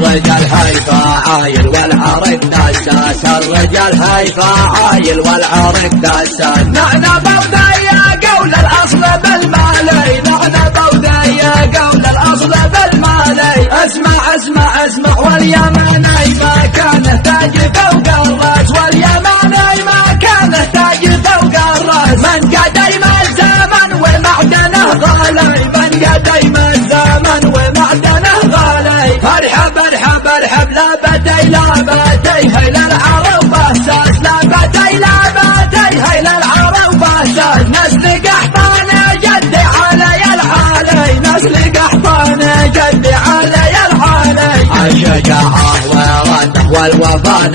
الرجال هيفا عايل والعرق دساس، الرجال هيفا عايل والعرق دساس. نحن بودية قول الأصل بالمالي، نحن بودية قول الأصل بالمالي. اسمع اسمع اسمع واليماني ما كان تاج فوق الراس، واليماني ما كان تاج فوق الراس. من قديم الزمن ومعدنه غالي، من قديم الزمن ومعدنه غالي. ارحب ارحب ارحب لا بدي لا بدي هي للعرب بساس، لا بدي لا بدي هي للعرب بساس. نسل قحطان جدي علي العالي، نسل قحطان جدي علي العالي. الشجاعة والرده والوفا